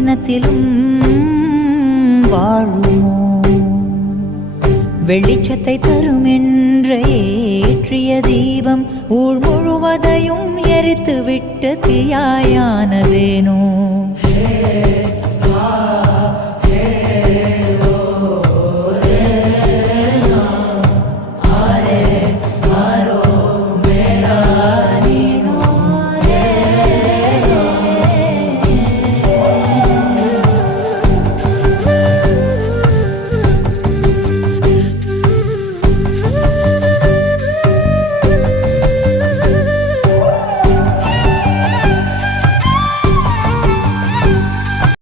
தினத்திலும் வாழுமோ? வெளிச்சத்தை தரும் என்ற ஏற்றிய தீபம் ஊர் முழுவதையும் எரித்து விட்டு தீயாயானதேனோ?